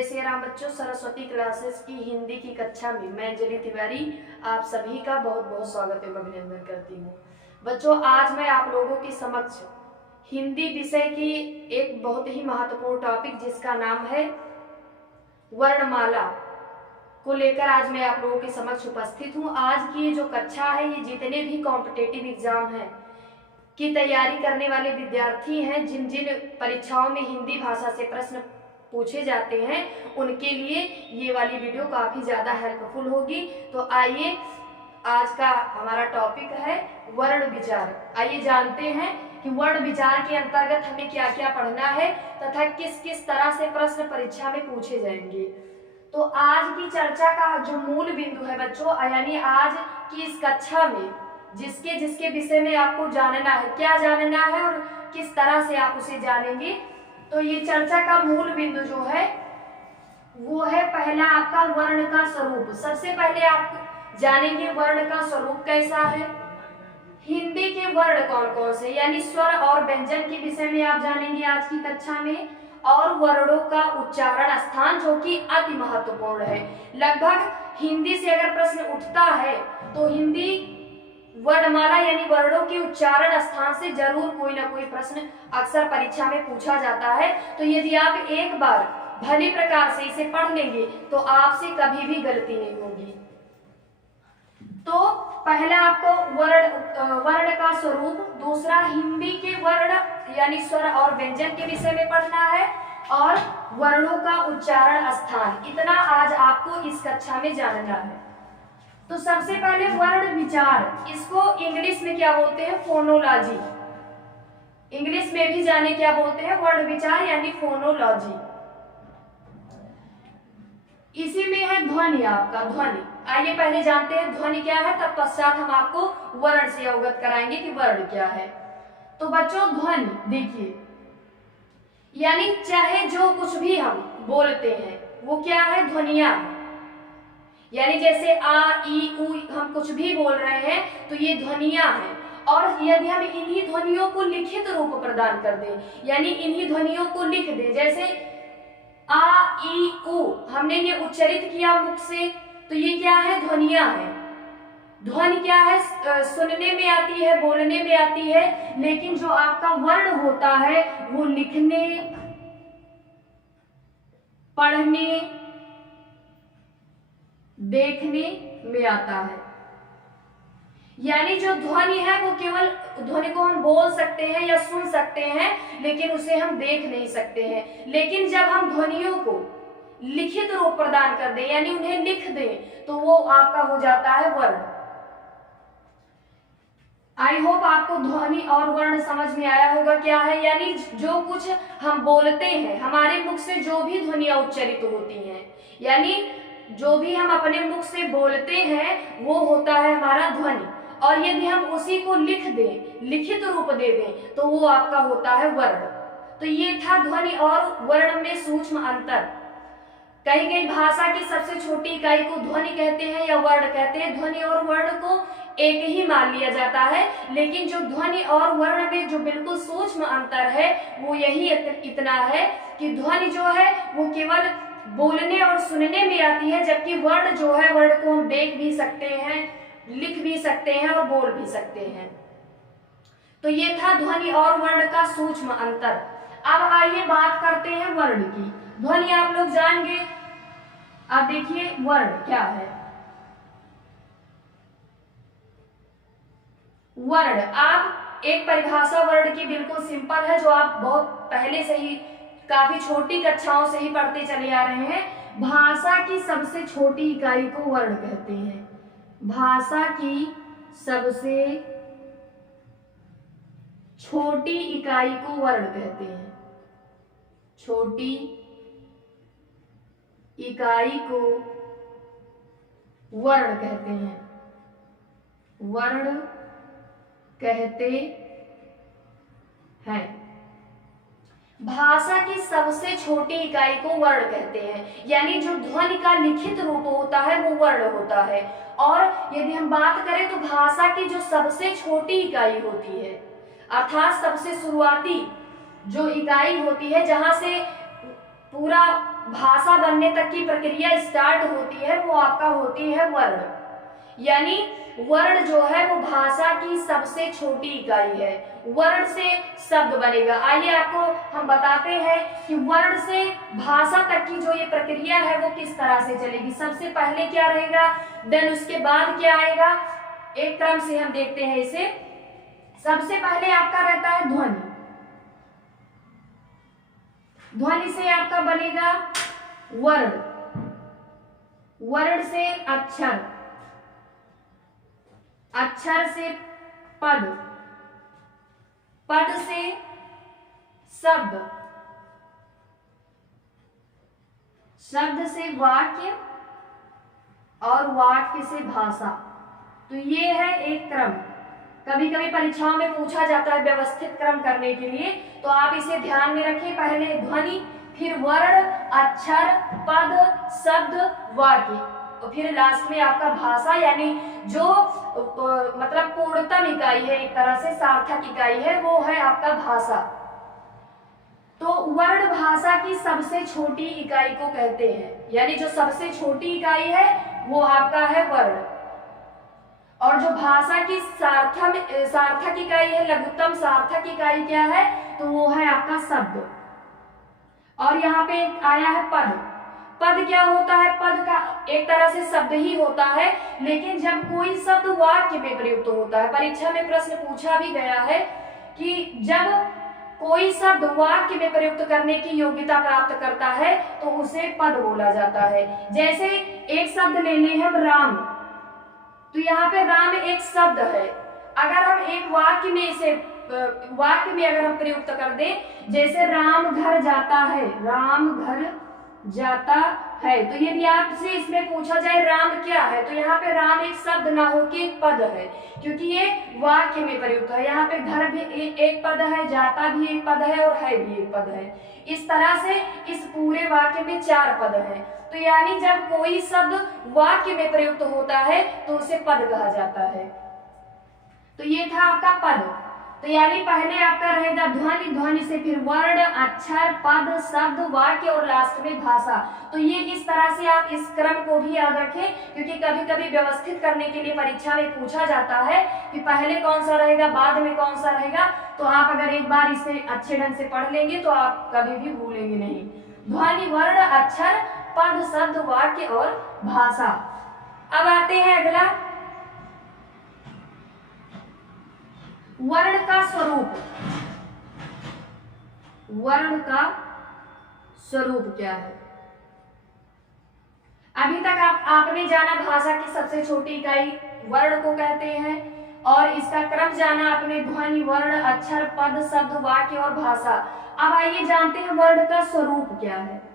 जय श्री राम बच्चों, सरस्वती क्लासेस की हिंदी की कक्षा में मैं अंजलि तिवारी आप सभी का बहुत बहुत स्वागत एवं अभिनंदन करती हूँ। बच्चों, आज मैं आप लोगों के समक्ष हिंदी विषय की एक बहुत ही महत्वपूर्ण टॉपिक जिसका नाम है वर्णमाला को लेकर आज मैं आप लोगों के समक्ष उपस्थित हूँ। आज की ये जो कक्षा है, ये जितने भी कॉम्पिटिटिव एग्जाम हैं की तैयारी करने वाले विद्यार्थी हैं, जिन जिन परीक्षाओं में हिंदी भाषा से प्रश्न पूछे जाते हैं, उनके लिए ये वाली वीडियो काफी ज्यादा हेल्पफुल होगी। तो आइए, आज का हमारा टॉपिक है वर्ण विचार। आइए जानते हैं कि वर्ण विचार के अंतर्गत हमें क्या क्या पढ़ना है तथा किस किस तरह से प्रश्न परीक्षा में पूछे जाएंगे। तो आज की चर्चा का जो मूल बिंदु है बच्चों, यानी आज की इस कक्षा में जिसके जिसके विषय में आपको जानना है, क्या जानना है और किस तरह से आप उसे जानेंगे, तो ये चर्चा का मूल बिंदु जो है वो है पहला आपका वर्ण का स्वरूप। सबसे पहले आप जानेंगे वर्ण का स्वरूप कैसा है, हिंदी के वर्ण कौन कौन से, यानी स्वर और व्यंजन के विषय में आप जानेंगे आज की कक्षा में, और वर्णों का उच्चारण स्थान जो कि अति महत्वपूर्ण है। लगभग हिंदी से अगर प्रश्न उठता है तो हिंदी वर्णमाला यानी वर्णों के उच्चारण स्थान से जरूर कोई ना कोई प्रश्न अक्सर परीक्षा में पूछा जाता है। तो यदि आप एक बार भली प्रकार से इसे पढ़ लेंगे तो आपसे कभी भी गलती नहीं होगी। तो पहला आपको वर्ण का स्वरूप, दूसरा हिंदी के वर्ण यानी स्वर और व्यंजन के विषय में पढ़ना है, और वर्णों का उच्चारण स्थान, इतना आज आपको इस कक्षा में जानना है। तो सबसे पहले वर्ण विचार, इसको इंग्लिश में क्या बोलते हैं, फोनोलॉजी। इंग्लिश में भी जाने क्या बोलते हैं, वर्ण विचार यानी फोनोलॉजी। इसी में है ध्वनि, आपका ध्वनि। आइए पहले जानते हैं ध्वनि क्या है, तब पश्चात हम आपको वर्ण से अवगत कराएंगे कि वर्ण क्या है। तो बच्चों, ध्वनि देखिए, यानी चाहे जो कुछ भी हम बोलते हैं वो क्या है, ध्वनिया। यानी जैसे आ ई उ हम कुछ भी बोल रहे हैं तो ये ध्वनियां हैं। और यदि हम इन्हीं ध्वनियों को लिखित रूप प्रदान कर दें, यानी इन्हीं ध्वनियों को लिख दें, जैसे आ ई उ हमने ये उच्चारित किया मुख से, तो ये क्या है, ध्वनियां हैं। ध्वनि क्या है, सुनने में आती है, बोलने में आती है, लेकिन जो आपका वर्ण होता है वो लिखने, पढ़ने, देखने में आता है। यानी जो ध्वनि है वो केवल ध्वनि को हम बोल सकते हैं या सुन सकते हैं, लेकिन उसे हम देख नहीं सकते हैं। लेकिन जब हम ध्वनियों को लिखित रूप प्रदान कर दें, यानी उन्हें लिख दें, तो वो आपका हो जाता है वर्ण। आई होप आपको ध्वनि और वर्ण समझ में आया होगा क्या है। यानी जो कुछ हम बोलते हैं, हमारे मुख से जो भी ध्वनियां उच्चारित होती हैं, यानी जो भी हम अपने मुख से बोलते हैं वो होता है हमारा ध्वनि, और यदि हम उसी को लिख दें, लिखित रूप दे दें, तो वो आपका होता है वर्ण। तो ये था ध्वनि और वर्ण में सूक्ष्म अंतर। कई कई भाषा की सबसे छोटी इकाई को ध्वनि कहते हैं या वर्ण कहते हैं। ध्वनि और वर्ण को एक ही मान लिया जाता है, लेकिन जो ध्वनि और वर्ण में जो बिल्कुल सूक्ष्म अंतर है वो यही इतना है कि ध्वनि जो है वो केवल बोलने और सुनने में आती है, जबकि वर्ण जो है, वर्ण को हम देख भी सकते हैं, लिख भी सकते हैं और बोल भी सकते हैं। तो ये था ध्वनि और वर्ण का सूक्ष्म अंतर। अब आइए बात करते हैं वर्ण की। ध्वनि आप लोग जान गए, अब देखिए वर्ण क्या है। वर्ण, आप एक परिभाषा वर्ण की बिल्कुल सिंपल है, जो आप बहुत पहले से ही काफी छोटी कक्षाओं से ही पढ़ते चले आ रहे हैं। भाषा की सबसे छोटी इकाई को वर्ण कहते हैं। भाषा की सबसे छोटी इकाई को वर्ण कहते हैं। छोटी इकाई को वर्ण कहते हैं, वर्ण कहते हैं। भाषा की सबसे छोटी इकाई को वर्ण कहते हैं, यानी जो ध्वनि का लिखित रूप होता है वो वर्ण होता है। और यदि हम बात करें तो भाषा की जो सबसे छोटी इकाई होती है, अर्थात सबसे शुरुआती जो इकाई होती है, जहां से पूरा भाषा बनने तक की प्रक्रिया स्टार्ट होती है वो आपका होती है वर्ण। यानी वर्ण जो है वो भाषा की सबसे छोटी इकाई है। वर्ण से शब्द बनेगा। आइए आपको हम बताते हैं कि वर्ण से भाषा तक की जो ये प्रक्रिया है वो किस तरह से चलेगी। सबसे पहले क्या रहेगा, देन उसके बाद क्या आएगा, एक क्रम से हम देखते हैं इसे। सबसे पहले आपका रहता है ध्वनि। ध्वनि से आपका बनेगा वर्ण, वर्ण से अक्षर, अक्षर से पद, पद से शब्द, शब्द से वाक्य और वाक्य से भाषा। तो ये है एक क्रम। कभी कभी परीक्षाओं में पूछा जाता है व्यवस्थित क्रम करने के लिए, तो आप इसे ध्यान में रखें। पहले ध्वनि, फिर वर्ण, अक्षर, पद, शब्द, वाक्य, और फिर लास्ट में आपका भाषा, यानी जो मतलब पूर्णतम इकाई है, एक तरह से सार्थक इकाई है, वो है आपका भाषा। तो वर्ण भाषा की सबसे छोटी इकाई को कहते हैं, यानी जो सबसे छोटी इकाई है वो आपका है वर्ण। और जो भाषा की सार्थक इकाई है, लघुत्तम सार्थक इकाई क्या है, तो वो है आपका शब्द। और यहाँ पे आया है पद। पद क्या होता है, पद का एक तरह से शब्द ही होता है, लेकिन जब कोई शब्द वाक्य में प्रयुक्त होता है, परीक्षा में प्रश्न पूछा भी गया है कि जब कोई शब्द वाक्य में प्रयुक्त करने की योग्यता प्राप्त करता है तो उसे पद बोला जाता है। जैसे एक शब्द ले लें हम राम, तो यहाँ पे राम एक शब्द है। अगर हम एक वाक्य में इसे वाक्य में अगर हम प्रयुक्त कर दें, जैसे राम घर जाता है, राम घर जाता है, तो यदि आपसे इसमें पूछा जाए राम क्या है, तो यहाँ पे राम एक शब्द ना होकर एक पद है, क्योंकि ये वाक्य में प्रयुक्त है। यहाँ पे घर भी एक पद है, जाता भी एक पद है और है भी एक पद है। इस तरह से इस पूरे वाक्य में 4 पद हैं। तो यानी जब कोई शब्द वाक्य में प्रयुक्त होता है तो उसे पद कहा जाता है। तो ये था आपका पद। तो यानी पहले आपका रहेगा ध्वनि, ध्वनि से फिर वर्ण, अक्षर, पद, शब्द, वाक्य और लास्ट में भाषा। तो ये इस तरह से आप इस क्रम को भी याद रखें, क्योंकि कभी कभी व्यवस्थित करने के लिए परीक्षा में पूछा जाता है कि पहले कौन सा रहेगा, बाद में कौन सा रहेगा। तो आप अगर एक बार इसे अच्छे ढंग से पढ़ लेंगे तो आप कभी भी भूलेंगे नहीं। ध्वनि, वर्ण, अक्षर, पद, शब्द, वाक्य और भाषा। अब आते हैं अगला, वर्ण का स्वरूप। वर्ण का स्वरूप क्या है। अभी तक आपने जाना भाषा की सबसे छोटी इकाई वर्ण को कहते हैं, और इसका क्रम जाना आपने ध्वनि, वर्ण, अक्षर, पद, शब्द, वाक्य और भाषा। अब आइए जानते हैं वर्ण का स्वरूप क्या है।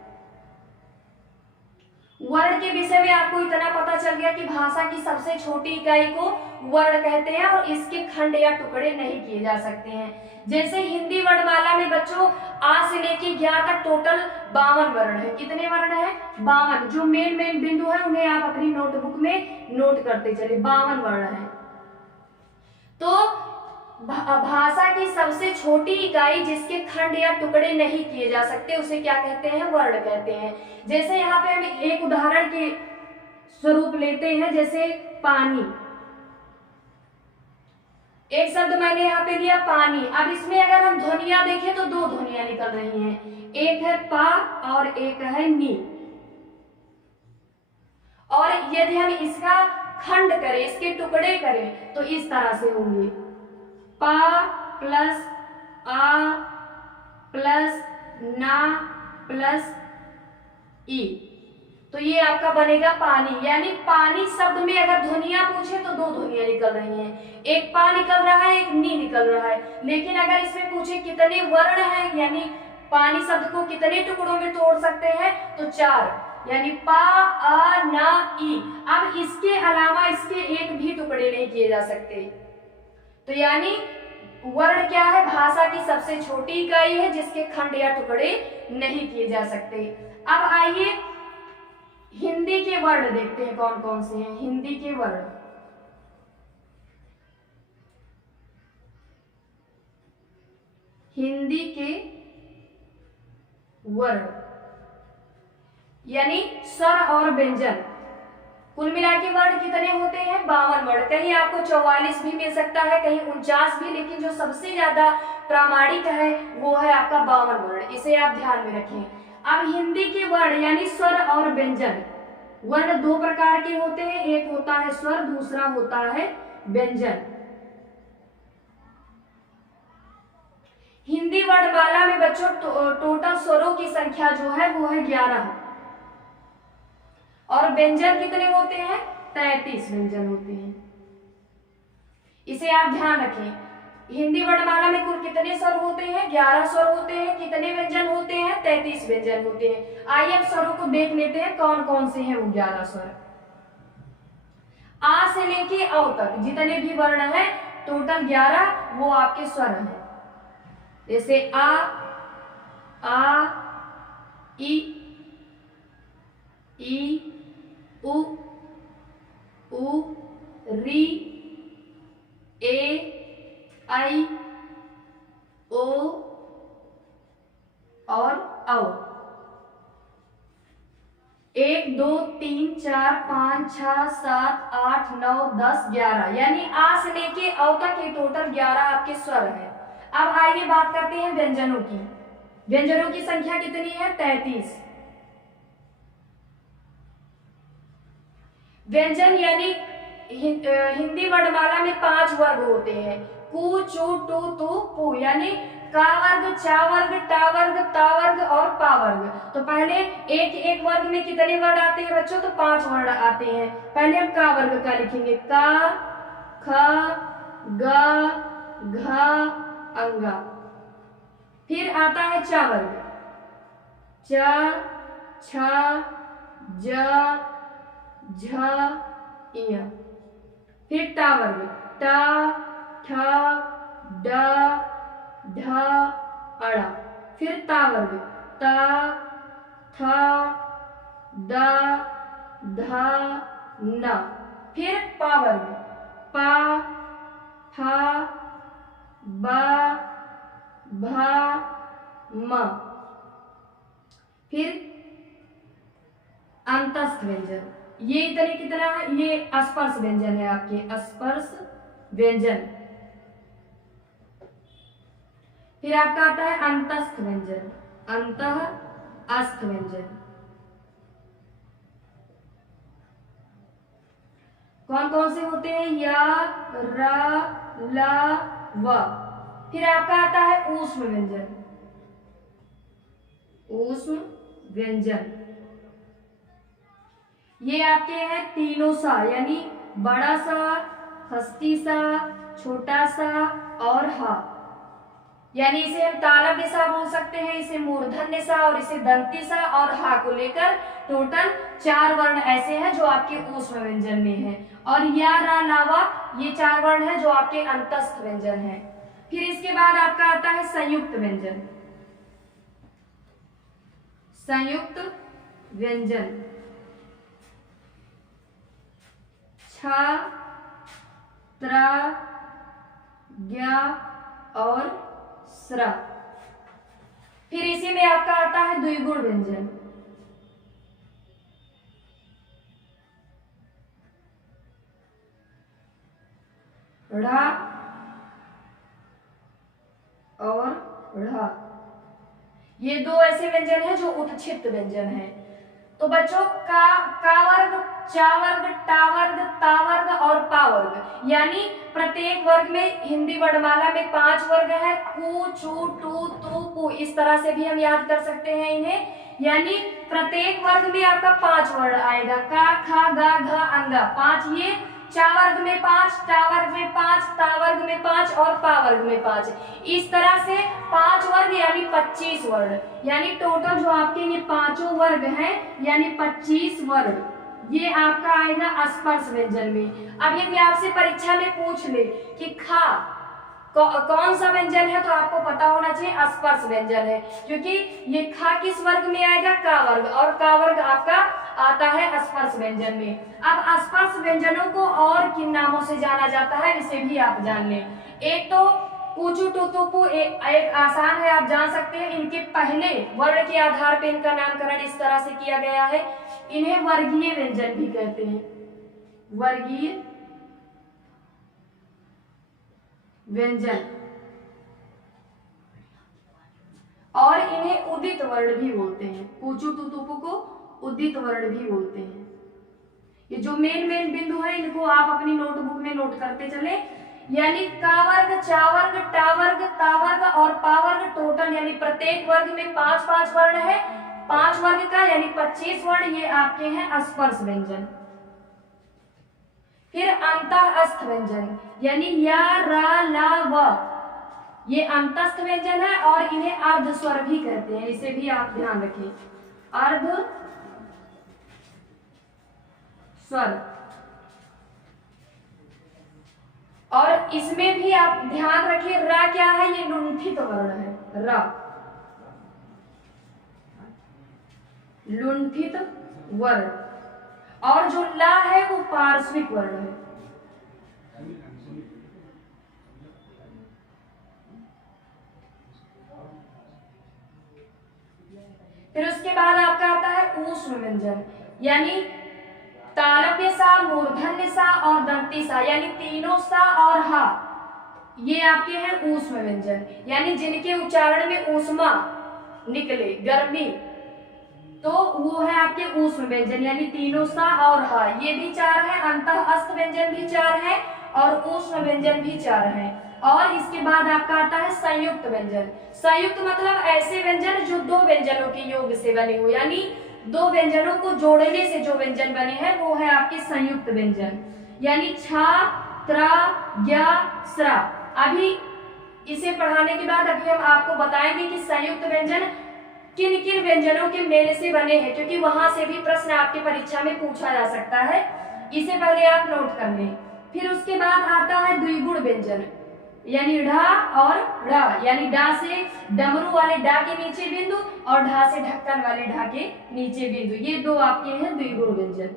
वर्ण के विषय में आपको इतना पता चल गया कि भाषा की सबसे छोटी इकाई को वर्ण कहते हैं और इसके खंड या टुकड़े नहीं किए जा सकते हैं। जैसे हिंदी वर्णमाला में बच्चों आ से लेके ज्ञ तक टोटल 52 वर्ण है। कितने वर्ण है, 52। जो मेन बिंदु है उन्हें आप अपनी नोटबुक में नोट करते चले, 52 वर्ण है। तो भाषा की सबसे छोटी इकाई जिसके खंड या टुकड़े नहीं किए जा सकते उसे क्या कहते हैं, वर्ण कहते हैं। जैसे यहाँ पे हम एक उदाहरण के स्वरूप लेते हैं, जैसे पानी। एक शब्द मैंने यहाँ पे लिया पानी। अब इसमें अगर हम ध्वनियां देखें तो 2 ध्वनियां निकल रही हैं, एक है पा और एक है नी। और यदि हम इसका खंड करें, इसके टुकड़े करें, तो इस तरह से होंगे, पा प्लस आ प्लस ना प्लस ई। तो ये आपका बनेगा पानी। यानी पानी शब्द में अगर ध्वनियां पूछे तो 2 ध्वनियां निकल रही हैं, एक पा निकल रहा है, एक नी निकल रहा है। लेकिन अगर इसमें पूछे कितने वर्ण हैं, यानी पानी शब्द को कितने टुकड़ों में तोड़ सकते हैं, तो 4, यानी पा आ ना ई। अब इसके अलावा इसके एक भी टुकड़े नहीं किए जा सकते। तो यानी वर्ण क्या है, भाषा की सबसे छोटी इकाई है जिसके खंड या टुकड़े नहीं किए जा सकते। अब आइए हिंदी के वर्ण देखते हैं कौन कौन से हैं। हिंदी के वर्ण, हिंदी के वर्ण यानी स्वर और व्यंजन। कुल मिला के वर्ण कितने होते हैं? 52 वर्ण। कहीं आपको 44 भी मिल सकता है, कहीं 49 भी, लेकिन जो सबसे ज्यादा प्रामाणिक है वो है आपका 52 वर्ण। इसे आप ध्यान में रखें। अब हिंदी के वर्ण यानी स्वर और व्यंजन, वर्ण दो प्रकार के होते हैं, एक होता है स्वर, दूसरा होता है व्यंजन। हिंदी वर्णमाला में बच्चों टोटल स्वरों की संख्या जो है वो है 11 और व्यंजन कितने होते हैं? 33 व्यंजन होते हैं। इसे आप ध्यान रखें। हिंदी वर्णमाला में कुल कितने स्वर होते हैं? 11 स्वर होते हैं। कितने व्यंजन होते हैं? 33 व्यंजन होते हैं। आइए अब स्वरों को देख लेते हैं कौन कौन से हैं वो 11 स्वर। आ से लेके औ तक जितने भी वर्ण हैं टोटल 11 वो आपके स्वर हैं। जैसे आ ई उ री ए आई ओ और औ। 1 2 3 4 5 6 7 8 9 10 11 यानी आ से लेके औ तक ये टोटल 11 आपके स्वर हैं। अब आइए बात करते हैं व्यंजनों की। व्यंजनों की संख्या कितनी है? 33। व्यंजन यानी हिंदी वर्णमाला में 5 वर्ग होते हैं। कु चु टू तू पू, यानी का वर्ग, चा वर्ग, टा वर्ग, ता वर्ग और पा वर्ग। तो पहले एक एक वर्ग में कितने वर्ण आते हैं बच्चों? तो 5 वर्ण आते हैं। पहले हम का वर्ग का लिखेंगे, का ख ग घ अंगा। फिर आता है चा वर्ग, च छ ज झ इय। फिर टा वर्ग, ट ठ ड ढ अड़। फिर ता वर्ग, त थ द ध न। फिर पा वर्ग, पा फ ब भ म। फिर अंतस्थ व्यंजन, ये इतने कितना है? ये स्पर्श व्यंजन है आपके, स्पर्श व्यंजन। फिर आपका आता है अंतस्थ व्यंजन, अंतः अस्थ व्यंजन। कौन कौन से होते हैं? या र ल व। फिर आपका आता है ऊष्म व्यंजन, ऊष्म व्यंजन। ये आपके हैं तीनों सा, यानी बड़ा सा, हस्ती सा, छोटा सा और हा। यानी इसे हम तालव्य सा बोल सकते हैं, इसे मूर्धन्य सा और इसे दंती सा और हा को लेकर टोटल 4 वर्ण ऐसे हैं जो आपके ऊष्म व्यंजन में हैं। और या रा लावा ये 4 वर्ण हैं जो आपके अंतस्थ व्यंजन हैं। फिर इसके बाद आपका आता है संयुक्त व्यंजन, संयुक्त व्यंजन। छ त्र ज्ञ और स्र। फिर इसी में आपका आता है द्विगुण व्यंजन, ढ़ और ढ़। ये 2 ऐसे व्यंजन हैं जो उत्क्षिप्त व्यंजन हैं। तो बच्चों का वर्ग, चा वर्ग, टा वर्ग, ता वर्ग और पा वर्ग, यानी प्रत्येक वर्ग में हिंदी वर्णमाला में 5 वर्ग है। कु चु टू तू पू, इस तरह से भी हम याद कर सकते हैं इन्हें। यानी प्रत्येक वर्ग में आपका 5 वर्ण आएगा, का खा गा घ अंगा 5। ये चा वर्ग में 5, टा वर्ग में 5, ता वर्ग में 5 और पा वर्ग में 5। इस तरह से 5 वर्ग यानी 25 वर्ण, यानी टोटल जो आपके ये 5 वर्ग हैं यानी 25 वर्ग, ये आपका आएगा स्पर्श व्यंजन में। अब यदि आपसे परीक्षा में पूछ ले कि खा कौन सा व्यंजन है, तो आपको पता होना चाहिए स्पर्श व्यंजन है, क्योंकि ये खा किस वर्ग में आएगा? का वर्ग, और का वर्ग आपका आता है स्पर्श व्यंजन में। अब स्पर्श व्यंजनों को और किन नामों से जाना जाता है इसे भी आप जान लें। एक तो पूचू टुतुपु एक आसान है, आप जान सकते हैं। इनके पहले वर्ण के आधार पर इनका नामकरण इस तरह से किया गया है। इन्हें वर्गीय व्यंजन भी कहते हैं, वर्गीय व्यंजन। और इन्हें उदित वर्ण भी बोलते हैं, पूचू टुतुपु को उदित वर्ण भी बोलते हैं। ये जो मेन बिंदु है इनको आप अपनी नोटबुक में नोट करते चले। यानी का वर्ग, चा वर्ग, टा वर्ग, ता वर्ग और पा वर्ग, टोटल यानी प्रत्येक वर्ग में 5-5 वर्ण है। 5 वर्ग का यानी 25 वर्ण ये आपके हैं स्पर्श व्यंजन। फिर अंतःस्थ व्यंजन यानी या, रा, ला, व, ये अंतस्थ व्यंजन है और इन्हें अर्ध स्वर भी कहते हैं, इसे भी आप ध्यान रखें, अर्ध स्वर। और इसमें भी आप ध्यान रखिए, रा क्या है, ये लुंठित वर्ण है, रा लुंठित वर्ण। और जो ला है वो पार्श्विक वर्ण है। फिर उसके बाद आपका आता है ऊष्म व्यंजन, यानी तालव्य सा, मूर्धन्य सा और दंती सा, यानी तीनों सा और हा, ये आपके हैं ऊष्म व्यंजन। यानी जिनके उच्चारण में ऊष्मा निकले, गर्मी, तो वो है आपके ऊष्म व्यंजन, यानी तीनों सा और हा, ये भी 4 है। अंतःस्थ व्यंजन भी 4 है और ऊष्म व्यंजन भी 4 है। और इसके बाद आपका आता है संयुक्त व्यंजन। संयुक्त मतलब ऐसे व्यंजन जो 2 व्यंजनों के योग से बने हो, यानी 2 व्यंजनों को जोड़ने से जो व्यंजन बने हैं वो है आपके संयुक्त व्यंजन। यानी छा, त्रा, ज्ञा, स्रा। अभी इसे पढ़ाने के बाद अभी हम आपको बताएंगे कि संयुक्त व्यंजन किन किन व्यंजनों के मेल से बने हैं, क्योंकि वहां से भी प्रश्न आपके परीक्षा में पूछा जा सकता है। इसे पहले आप नोट कर लें। फिर उसके बाद आता है द्विगुण व्यंजन, यानी ढा और ढ़ा, यानी डा से डमरू वाले डा के नीचे बिंदु और ढा से ढक्कन वाले ढा के नीचे बिंदु, ये 2 आपके हैं द्विगुण व्यंजन।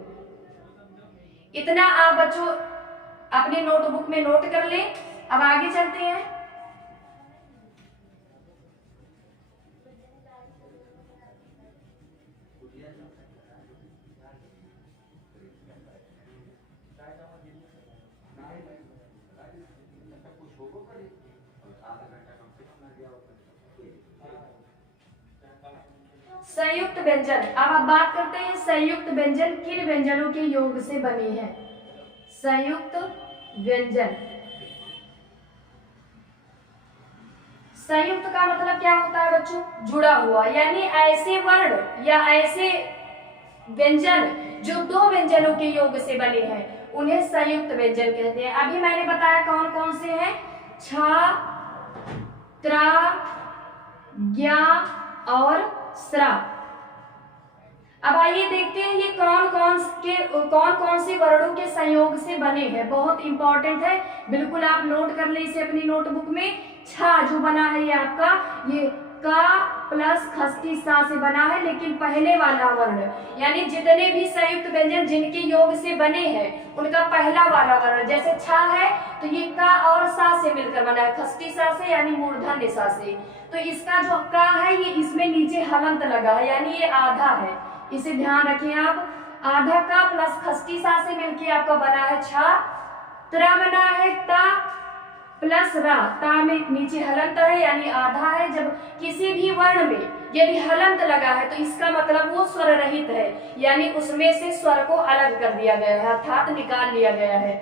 इतना आप बच्चों अपने नोटबुक में नोट कर लें। अब आगे चलते हैं। संयुक्त व्यंजन, अब आप बात करते हैं संयुक्त व्यंजन किन व्यंजनों के योग से बने हैं। संयुक्त व्यंजन, संयुक्त का मतलब क्या होता है बच्चों, जुड़ा हुआ, यानी ऐसे वर्ण या ऐसे व्यंजन जो 2 व्यंजनों के योग से बने हैं उन्हें संयुक्त व्यंजन कहते हैं। अभी मैंने बताया कौन कौन से हैं, छा, त्रा, ज्ञा और स्रा। अब आइए देखते हैं ये कौन कौन से वर्णों के संयोग से बने हैं। बहुत इंपॉर्टेंट है, बिल्कुल आप नोट कर ले इसे अपनी नोटबुक में। छा जो बना है ये आपका, ये का प्लस खस्ती सा से बना है, लेकिन पहले वाला वर्ण, यानी जितने भी संयुक्त व्यंजन जिनके योग से बने हैं उनका पहला वाला वर्ण, जैसे छा है तो ये का और सा से मिलकर बना है, खस्ती सा से यानी मूर्धन्य सा से। तो इसका जो का है ये इसमें नीचे हलंत लगा है, यानी ये आधा है, इसे ध्यान रखें आप। आधा का प्लस खस्ती सा से मिलकर आपका बना है छा। त्रा बना है ता प्लस रा, ता में नीचे हलंत है यानी आधा है। जब किसी भी वर्ण में यदि हलंत लगा है तो इसका मतलब वो स्वर रहित है, यानी उसमें से स्वर को अलग कर दिया गया है, अर्थात निकाल लिया गया है।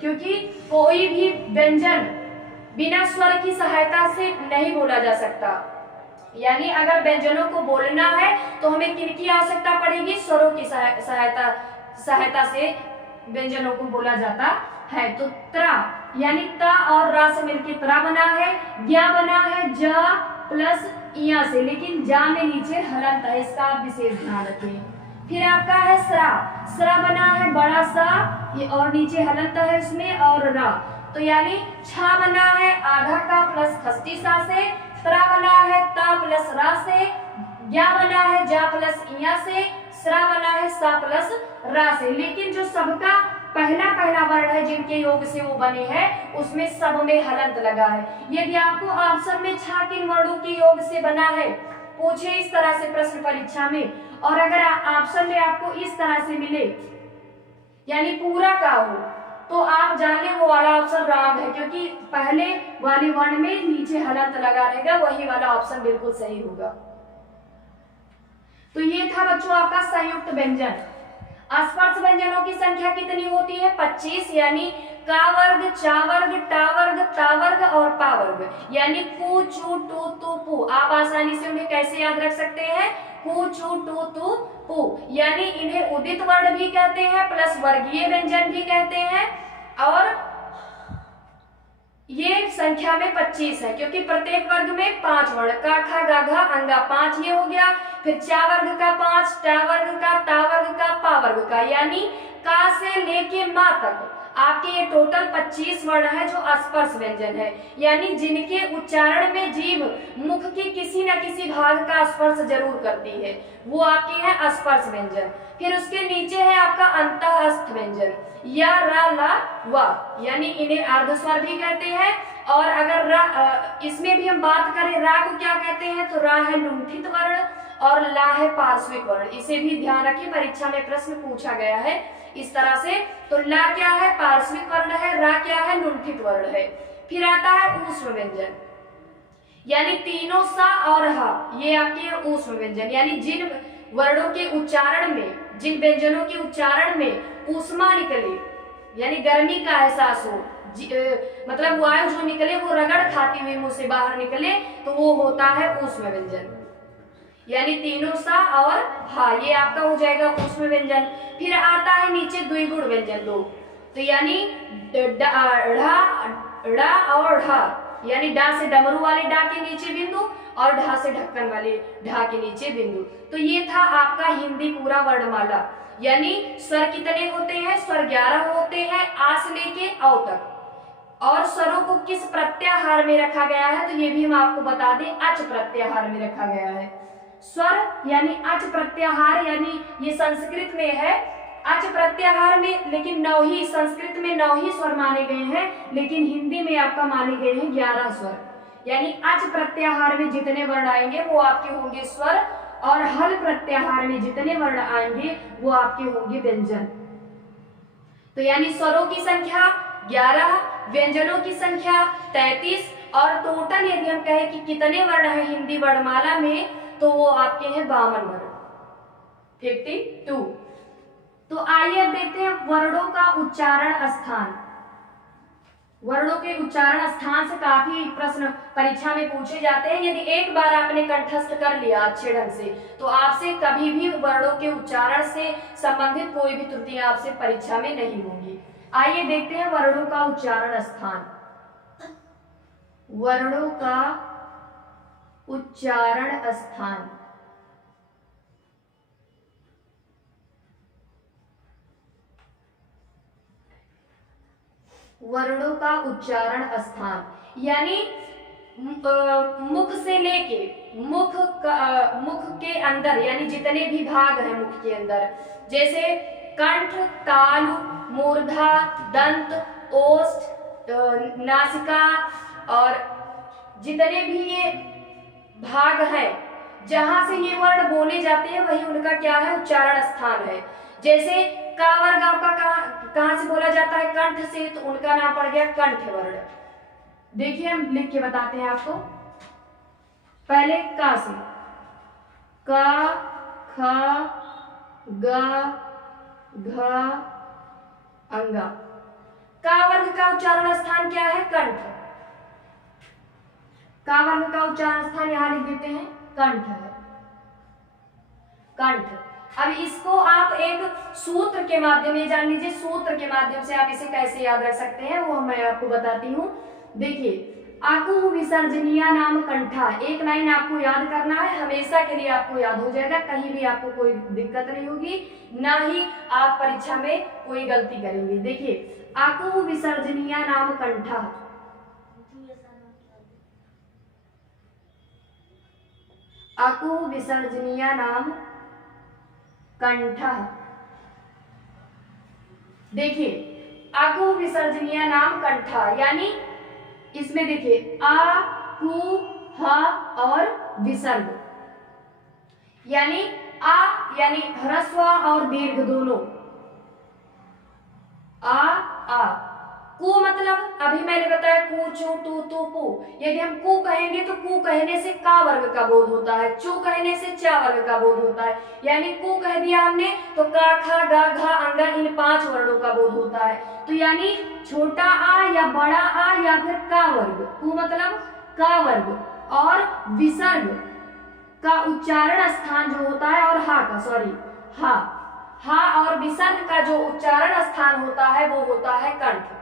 क्योंकि कोई भी व्यंजन बिना स्वर की सहायता से नहीं बोला जा सकता, यानी अगर व्यंजनों को बोलना है तो हमें किनकी आवश्यकता पड़ेगी, स्वरों की सहायता से व्यंजनों को बोला जाता है। तो त्रा यानी ता और रा से मिलकर त्रा बना है। ज्ञा बना है जा प्लस इया से, लेकिन जा में नीचे हलंत है, इसका आप विशेष ध्यान रखें। फिर आपका है स्रा, स्रा बना है बड़ा सा ये और नीचे हलंत है इसमें और रा, तो यानी छा बना है आधा का प्लस खस्ती सा से, त्रा बना है ता प्लस रा से, ज्ञा बना है जा प्लस इया से, स्रा बना है सा प्लस रा से। लेकिन जो सबका पहला पहला वर्ण है जिनके योग से वो बने हैं, उसमें सब में हलंत लगा है। यदि आपको ऑप्शन में छा किन वर्णों के योग से बना है पूछे इस तरह से प्रश्न परीक्षा में, और अगर ऑप्शन में आपको इस तरह से मिले यानी पूरा का हो, तो आप जान ले वो वाला ऑप्शन रॉन्ग है, क्योंकि पहले वाले वर्ण में नीचे हलंत लगा रहेगा, वही वाला ऑप्शन बिल्कुल सही होगा। तो ये था बच्चों आपका संयुक्त व्यंजन। स्पर्श व्यंजनों की संख्या कितनी होती है? 25, यानी का वर्ग, चा वर्ग, टा वर्ग, ता वर्ग और पा वर्ग, यानी कु चू टू तू पू। आप आसानी से उन्हें कैसे याद रख सकते हैं? कु चू टू तू पू, यानी इन्हें उदित वर्ण भी कहते हैं प्लस वर्गीय व्यंजन भी कहते हैं, और ये संख्या में 25 है क्योंकि प्रत्येक वर्ग में 5 वर्ण, का खा गा घा अंगा 5 ये हो गया, फिर चा वर्ग का 5, टा वर्ग का, ता वर्ग का, पा वर्ग का, यानी का से लेके मा तक आपके ये टोटल 25 वर्ण है जो स्पर्श व्यंजन है, यानी जिनके उच्चारण में जीभ मुख के किसी न किसी भाग का स्पर्श जरूर करती है, वो आपके हैं स्पर्श व्यंजन। फिर उसके नीचे है आपका अंतःस्थ व्यंजन, या रा ला वा, यानी इन्हें अर्धस्वर भी कहते हैं। और अगर रा, इसमें भी हम बात करें रा को क्या कहते हैं, तो रा है लुंठित वर्ण और ला है पार्श्विक वर्ण। इसे भी ध्यान रखिए, परीक्षा में प्रश्न पूछा गया है इस तरह से। तो ला क्या है? पार्श्विक वर्ण है, रा क्या है? लुंठित वर्ण है। फिर आता है ऊष्म व्यंजन, यानी तीनों सा और हा, ये आपके ऊष्म व्यंजन, यानी जिन वर्णों के उच्चारण में, जिन व्यंजनों के उच्चारण में ऊष्मा निकले, यानी गर्मी का एहसास हो, मतलब वायु जो निकले वो रगड़ खाती हुई मुंह से बाहर निकले, तो वो होता है ऊष्म व्यंजन, यानी तीनों सा और हा, ये आपका हो जाएगा ऊष्म व्यंजन। फिर आता है नीचे द्विगुण व्यंजन दो, तो यानी ढा और ढा, यानी डा से डमरू वाले डा के नीचे बिंदु और ढा से ढक्कन वाले ढा के नीचे बिंदु। तो ये था आपका हिंदी पूरा वर्णमाला, यानी स्वर कितने होते हैं? स्वर 11 होते हैं आ से लेके औ तक। और स्वरों को किस प्रत्याहार में रखा गया है, तो ये भी हम आपको बता दें, अच प्रत्याहार में रखा गया है। स्वर यानी अच प्रत्याहार, यानी ये संस्कृत में है अच प्रत्याहार में, लेकिन 9 ही, संस्कृत में 9 ही स्वर माने गए हैं, लेकिन हिंदी में आपका माने गए हैं 11 स्वर। यानी अच प्रत्याहार में जितने वर्ण आएंगे वो आपके होंगे स्वर, और हल प्रत्याहार में जितने वर्ण आएंगे वो आपके होंगे व्यंजन। तो यानी स्वरों की संख्या 11, व्यंजनों की संख्या 33, और टोटल यदि हम कहें कि कितने वर्ण हैं हिंदी वर्णमाला में, तो वो आपके हैं 52 वर्ण, 52। तो आइए अब देखते हैं वर्णों का उच्चारण स्थान। वर्णों के उच्चारण स्थान से काफी प्रश्न परीक्षा में पूछे जाते हैं। यदि एक बार आपने कंठस्थ कर लिया अच्छे ढंग से, तो आपसे कभी भी वर्णों के उच्चारण से संबंधित कोई भी त्रुटियां आपसे परीक्षा में नहीं होंगी। आइए देखते हैं वर्णों का उच्चारण स्थान। वर्णों का उच्चारण स्थान, वर्णों का उच्चारण स्थान, यानी मुख से लेके मुख के अंदर, यानी जितने भी भाग हैं मुख के अंदर, जैसे कंठ, तालु, मूर्धा, दंत, ओष्ठ, नासिका, और जितने भी ये भाग हैं जहां से ये वर्ण बोले जाते हैं, वही उनका क्या है? उच्चारण स्थान है। जैसे का वर्ग आपका कहां से बोला जाता है? कंठ से, तो उनका नाम पड़ गया कंठ वर्ण। देखिए हम लिख के बताते हैं आपको। पहले का से, का, ख, ग, घ, अंगा। का वर्ग का उच्चारण स्थान क्या है? कंठ। का वर्ग का उच्चारण स्थान यहां लिख देते हैं, कंठ है, कंठ। अब इसको आप एक सूत्र के माध्यम, ये जान लीजिए सूत्र के माध्यम से आप इसे कैसे याद रख सकते हैं, वो मैं आपको बताती हूँ। देखिए, आकु विसर्जनीय नाम कंठा, एक लाइन आपको याद करना है, हमेशा के लिए आपको याद हो जाएगा, कहीं भी आपको कोई दिक्कत नहीं होगी, ना ही आप परीक्षा में कोई गलती करेंगे। देखिए, आकु विसर्जनीय नाम कंठा, आकु विसर्जनीय नाम कंठ, देखिए आकु विसर्जनीय नाम कंठा, यानी इसमें देखिए आ, कु, ह और विसर्ग, यानी आ यानी ह्रस्व और दीर्घ दोनों, आ। कु मतलब अभी मैंने बताया कु, चू, टू, तू, पू। यदि हम कु कहेंगे तो कु कहने से का वर्ग का बोध होता है, चू कहने से चा वर्ग का बोध होता है। यानी कु कह दिया हमने तो का, खा, गा, घा, अंगा इन 5 वर्णों का बोध होता है। तो यानी छोटा आ या बड़ा आ या फिर का वर्ग, कु मतलब का वर्ग, और विसर्ग का उच्चारण स्थान जो होता है, और हा का, सॉरी, हा और विसर्ग का जो उच्चारण स्थान होता है वो होता है कंठ।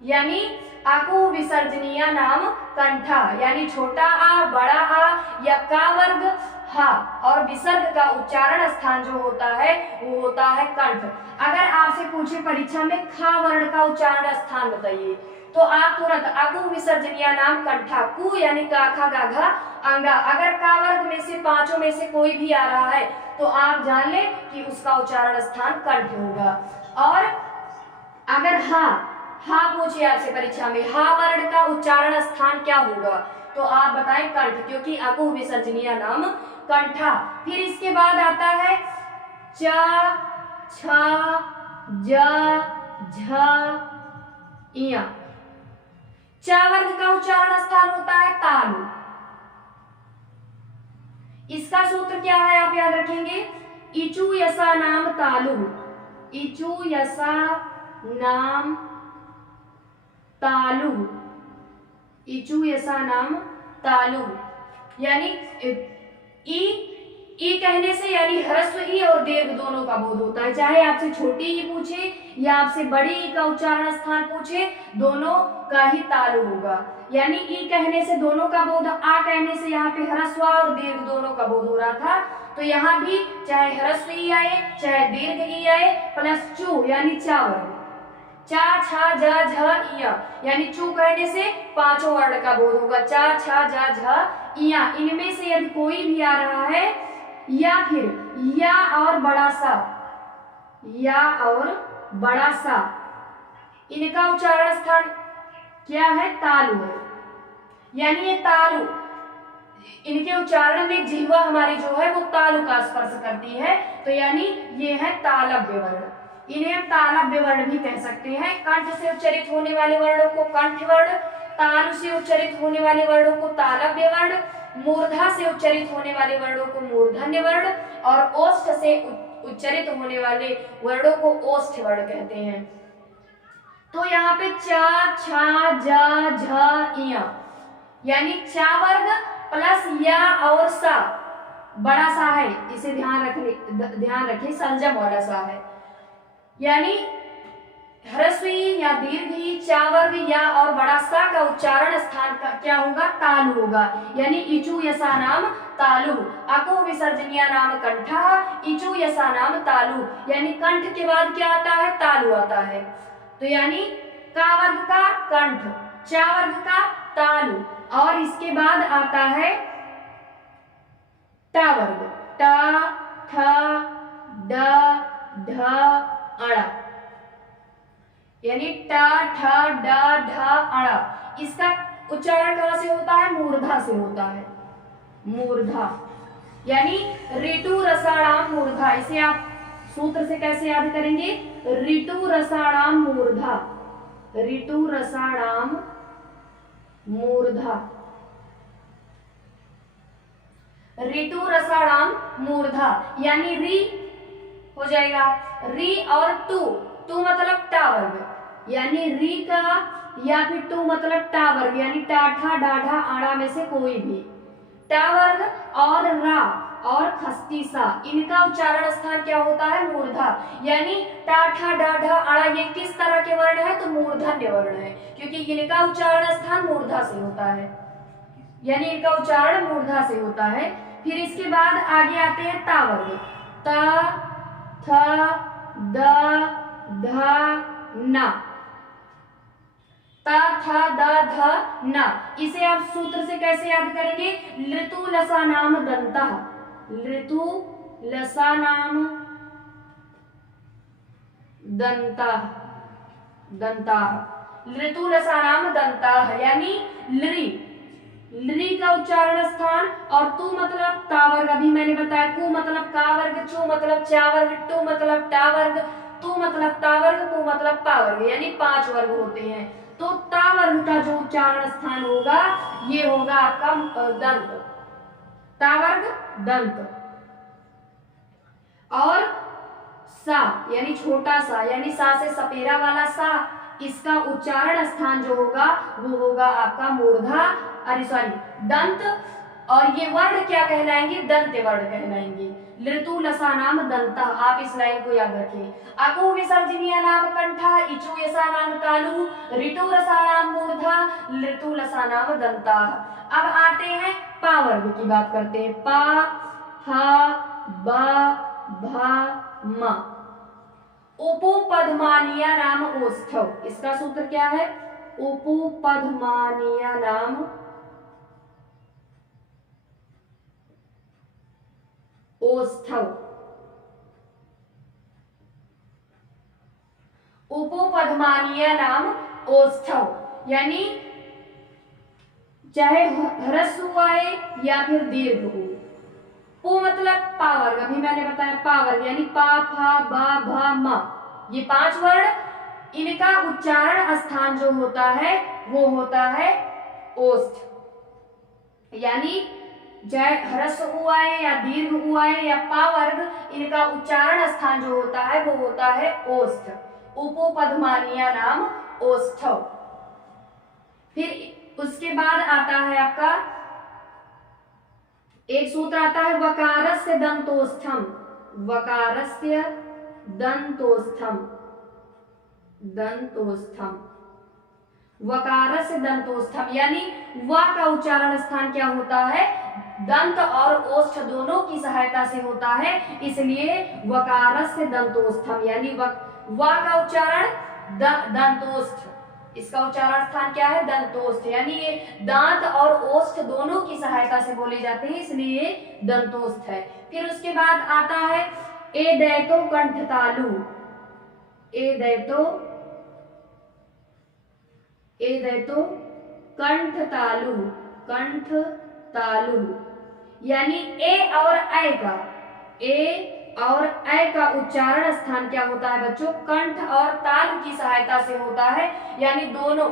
यानी आकु विसर्जनीय नाम कंठा, यानी छोटा आ, बड़ा आ या का वर्ग, हा और विसर्ग का उच्चारण स्थान जो होता है वो होता है कंठ। अगर आपसे पूछे परीक्षा में खा वर्ण का उच्चारण स्थान बताइए तो आप तुरंत आकु विसर्जनीय नाम कंठा, कु यानी का, खा, गा, घा, अंगा। अगर का वर्ग में से 5 में से कोई भी आ रहा है तो आप जान ले कि उसका उच्चारण स्थान कंठ होगा। और अगर हा पूछे आपसे परीक्षा में, हा वर्ण का उच्चारण स्थान क्या होगा, तो आप बताएं कंठ, क्योंकि आकु विसर्जनीय नाम कंठा। फिर इसके बाद आता है च, छ, ज, झ, इया। च वर्ग का उच्चारण स्थान होता है तालु। इसका सूत्र क्या है आप याद रखेंगे, इचु यसा नाम तालु, इचु यसा नाम तालु, इचु यसा नाम तालु। यानी ई कहने से यानी ह्रस्व ई और दीर्घ दोनों का बोध होता है। चाहे आपसे छोटी ई पूछे या आपसे बड़ी ई का उच्चारण स्थान पूछे, दोनों का ही तालु होगा। यानी ई कहने से दोनों का बोध, आ कहने से यहाँ पे ह्रस्व और दीर्घ दोनों का बोध हो रहा था, तो यहाँ भी चाहे ह्रस्व ई आए चाहे दीर्घ ई आए, प्लस चू यानी चा वर्ग, चा, छा, जा, झ, इया, यानी चू कहने से 5 वर्ण का बोध होगा, चा, छा, जा, झ, इया। इनमें से यदि कोई भी आ रहा है, या फिर या और बड़ा सा, या और बड़ा सा, इनका उच्चारण स्थान क्या है, तालु है। यानी ये तालु, इनके उच्चारण में जिह्वा हमारी जो है वो तालु का स्पर्श करती है, तो यानी ये है तालव्य वर्ण। इन्हें हम तालव्य वर्ण भी कह सकते हैं। कंठ से उच्चरित होने वाले वर्णों को कंठ वर्ण, तालु से उच्चरित होने वाले वर्णों को तालव्य वर्ण, मूर्धा से उच्चरित होने वाले वर्णों को मूर्धन्य वर्ण, और ओष्ठ से उच्चरित होने वाले वर्णों को ओष्ठ वर्ण कहते हैं। तो यहाँ पे चा, छा, जा, झ, इया, यानी चा वर्ग प्लस या और सा, बड़ा सा है, इसे ध्यान रखें, संजम वाला सा है। यानी ह्रस्व या दीर्घ चा वर्ग या और बड़ा सा का उच्चारण स्थान का क्या होगा, तालु होगा। यानी इचु यसा नाम तालु, आकु विसर्जनीय नाम कंठा, इचु यसा नाम तालु। यानी कंठ के बाद क्या आता है, तालु आता है। तो यानी का वर्ग का कंठ, चा वर्ग का तालु, और इसके बाद आता है टा वर्ग, टा, ठ, ड, ढ, अड़ा, यानी टा, ठ, ड, ढ, अड़ा। इसका उच्चारण कहां से होता है, मूर्धा से होता है, मूर्धा। यानी ऋतु रसाणाम मूर्धा, इसे आप सूत्र से कैसे याद करेंगे, ऋतु रसाणाम मूर्धा, ऋतु रसाणाम मूर्धा, ऋतु रसाणाम मूर्धा। यानी री हो जाएगा, री और टू मतलब टा वर्ग, यानी री का या फिर टू मतलब टा वर्ग, यानी टाठा, डाढ़ा, आड़ा में से कोई भी, टा वर्ग और रा और खस्ती सा, इनका उच्चारण स्थान क्या होता है, मूर्धा। यानी टाठा, डाढ़ा, आड़ा ये किस तरह के वर्ण है, तो मूर्धन्य वर्ण है, क्योंकि इनका उच्चारण स्थान मूर्धा से होता है, यानी इनका उच्चारण मूर्धा से होता है। फिर इसके बाद आगे आते हैं ता वर्ग, ता, थ, द, ध, न, ता, थ, द, ध, न। इसे आप सूत्र से कैसे याद करेंगे, ऋतु लसा नाम दंतः, ऋतु लसा नाम दंता, दंता। लृतु लसानाम दंता, यानी लृ, लृ का उच्चारण स्थान, और तू मतलब ता वर्ग, अभी मैंने बताया, कु मतलब का वर्ग, चू मतलब चा वर्ग, टू मतलब टा वर्ग, तू मतलब ता वर्ग, कु मतलब पा वर्ग, यानी 5 वर्ग होते हैं। तो ता वर्ग का जो उच्चारण स्थान होगा ये होगा आपका दंत, ता वर्ग दंत। और सा यानी छोटा सा, यानी सा से सपेरा वाला सा, इसका उच्चारण स्थान जो होगा वो होगा आपका मूर्धा, अरे सॉरी दंत। और ये वर्ण क्या कहलाएंगे? दंत वर्ण कहलाएंगे। लृतु लसानाम दंता, आप इस लाइन को याद रखें। अकु विसर्जनीय नाम कंठा, इचु यसा नाम तालु, ऋतु रसानाम मूर्धा, लृतु लसानाम दंता। अब आते हैं पा वर्ग की बात करते हैं। पा, हा, बा, भा, मा। उपपदमानीय नाम ओष्ठव, इसका सूत्र क्या है? उपपदमानीय नाम ओष्ठव, उपपदमानीय नाम ओष्ठव, यानी चाहे ह्रस्व आए या फिर दीर्घ हो। पु मतलब पा वर्ग, अभी मैंने बताया पा वर्ग, यानी पा, फा, बा, भा, मा, ये 5 वर्ण, इनका उच्चारण स्थान जो होता है वो होता है ओष्ठ, यानी चाहे ह्रस्व हुआ है या दीर्घ हुआ है या पा वर्ग, इनका उच्चारण स्थान जो होता है वो होता है ओष्ठ। उपपदमानीय नाम ओष्ठव। फिर उसके बाद आता है आपका एक सूत्र आता है वकारस्य दंतोष्ठम, वकारस्य दंतोष्ठम, दंतोष्ठम, वकारस्य दंतोष्ठम, यानी व का उच्चारण स्थान क्या होता है? दंत और ओष्ठ दोनों की सहायता से होता है, इसलिए वकारस्य दंतोष्ठम, यानी व का उच्चारण दंतोष्ठ, इसका उच्चारण स्थान क्या है? दंतोष्ठ, यानी ये दांत और ओष्ठ दोनों की सहायता से बोले जाते हैं, इसलिए दंतोष्ठ है। फिर उसके बाद आता है ए दैतो कंठतालु, ए दैतो, ए दैतो कंठतालु, कंठतालु, यानी ए और ऐ का, ए और ऐ का उच्चारण स्थान क्या होता है बच्चों? कंठ और तालु की सहायता से होता है, यानी दोनों,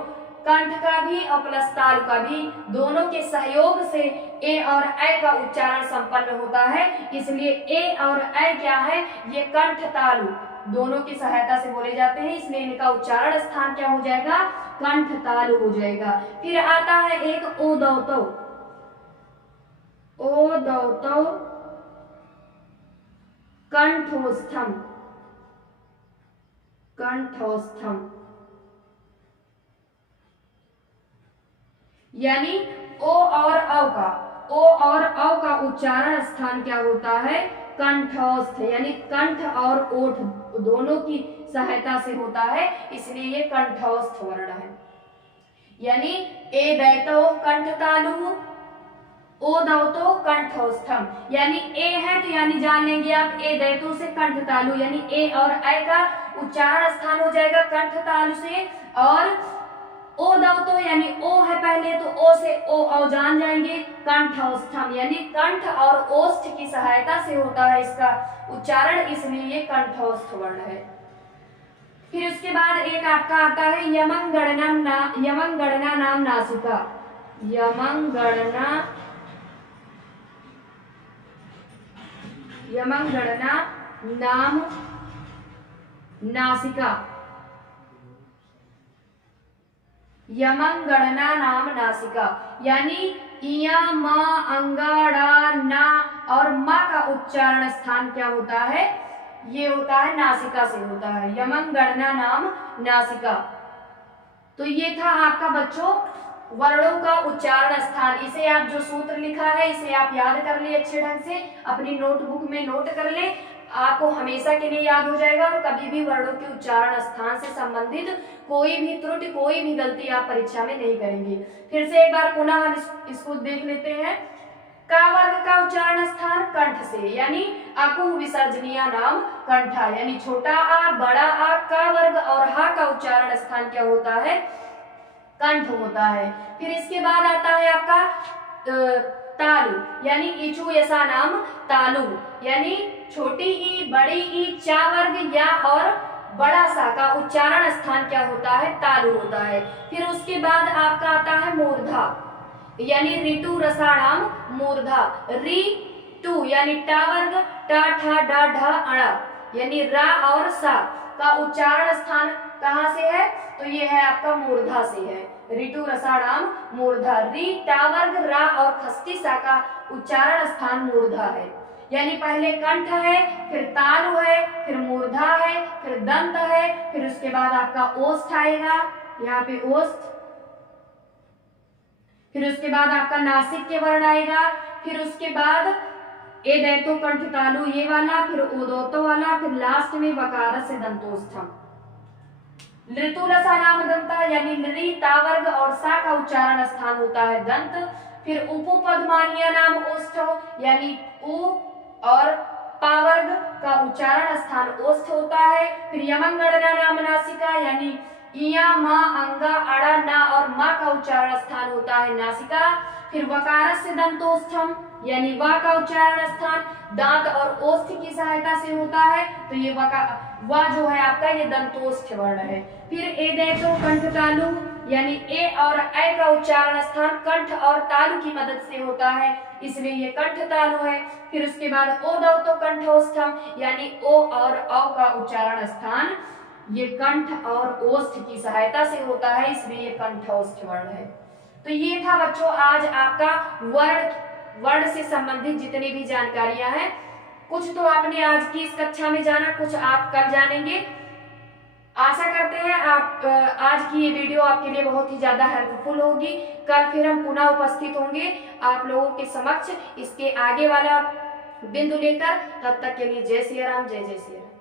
कंठ का भी और प्लस तालु का भी, दोनों के सहयोग से ए और ऐ का उच्चारण संपन्न होता है, इसलिए ए और ऐ क्या है? ये कंठ तालु दोनों की सहायता से बोले जाते हैं, इसलिए इनका उच्चारण स्थान क्या हो जाएगा? कंठ तालु हो जाएगा। फिर आता है एक ओदौतो, ओदौतो कंठोष्ठम, कंठोष्ठम, यानी ओ और औ का, ओ और औ का उच्चारण स्थान क्या होता है? कंठोष्ठ, यानी कंठ और ओठ दोनों की सहायता से होता है, इसलिए ये कंठोष्ठ वर्ण है। यानी ए दैतो कंठतालु, ओ दौतो कंठोष्ठम, यानी ए है तो यानी जान लेंगे आप ए दैतो से कंठतालु, यानी ए और ऐ का उच्चारण स्थान हो जाएगा कंठतालु से, और ओ दौतो यानी ओ है पहले तो ओ से ओ औ जान जाएंगे, कंठोष्ठम, यानी कंठ और ओष्ठ की सहायता से होता है इसका उच्चारण, इसलिए ये कंठोष्ठ वर्ण है। फिर उसके बाद एक आपका आता है यमंगणना नाम नासिका, यमंगणना, यमंगणना नाम नासिका, यमंगणना नाम नासिका, यानी इया, मा, अंगा, डा, ना और मा का उच्चारण स्थान क्या होता है? ये होता है नासिका से होता है, यमंगणना नाम नासिका। तो ये था आपका बच्चों वर्णों का उच्चारण स्थान। इसे आप जो सूत्र लिखा है इसे आप याद कर ले अच्छे ढंग से, अपनी नोटबुक में नोट कर ले, आपको हमेशा के लिए याद हो जाएगा और कभी भी वर्णों के उच्चारण स्थान से संबंधित कोई भी त्रुटि, कोई भी गलती आप परीक्षा में नहीं करेंगे। फिर से एक बार पुनः हम इसको देख लेते हैं। का वर्ग का उच्चारण स्थान कंठ से, यानी अकु विसर्जनीय नाम कंठा, यानी छोटा आ, बड़ा आ, का वर्ग और हा का उच्चारण स्थान क्या होता है, कंठ होता है। फिर इसके बाद आता है आपका तालु, यानी इचु ऐसा नाम तालु, यानी छोटी ई, बड़ी ई, चा वर्ग या और बड़ा सा का उच्चारण स्थान क्या होता है, तालु होता है। फिर उसके बाद आपका आता है मूर्धा, यानी ऋतु रसाणाम मूर्धा, री टू यानी टा वर्ग, टा ठा डा ढा अणा, यानी रा और सा का उच्चारण स्थान कहाँ से है, तो ये है आपका मूर्धा से है। ऋतु रसाणाम मूर्धा, री टा वर्ग रा और खस्ती सा का उच्चारण स्थान मूर्धा है, यानी पहले कंठ है, फिर तालु है, फिर मूर्धा है, फिर दंत है, फिर उसके बाद आपका ओष्ठ आएगा, यहाँ पे ओष्ठ, फिर उसके बाद आपका नासिक के वर्ण आएगा, फिर उसके बाद ए दैतो कंठ तालु ये वाला, फिर ओदोतो वाला, फिर लास्ट में वकार से दंतोस्थम। ऋतुलसा नाम दंता, यानी रि ता वर्ग और सा का उच्चारण स्थान होता है दंत। फिर उपपदमानीय नाम ओष्ठ, यानी उ और पा वर्ग का उच्चारण स्थान ओष्ठ होता है। फिर यमंगणना नाम नासिका, यानी इया मा अंगा अड़ा ना और मा का उच्चारण स्थान होता है नासिका। फिर वकार से दंतोस्थम, यानी वा का उच्चारण स्थान दांत और ओष्ठ की सहायता से होता है, तो ये वा जो है आपका ये दंतोष्ठ वर्ण है। फिर ए दैतो कंठ तालु, यानी ए और ऐ का उच्चारण स्थान कंठ और तालु की मदद से होता है, इसलिए ये कंठ तालु है। फिर उसके बाद ओ दौतो कंठोष्ठम, यानी ओ और औ का उच्चारण स्थान ये कंठ और ओष्ठ की सहायता से होता है, इसलिए ये कंठोष्ठ वर्ण है। तो ये था बच्चों आज आपका वर्ण से संबंधित जितनी भी जानकारियां हैं। कुछ तो आपने आज की इस कक्षा में जाना, कुछ आप कल जानेंगे। आशा करते हैं आप आज की ये वीडियो आपके लिए बहुत ही ज्यादा हेल्पफुल होगी। कल फिर हम पुनः उपस्थित होंगे आप लोगों के समक्ष इसके आगे वाला बिंदु लेकर। तब तक के लिए जय सिया राम, जय जय सिया राम।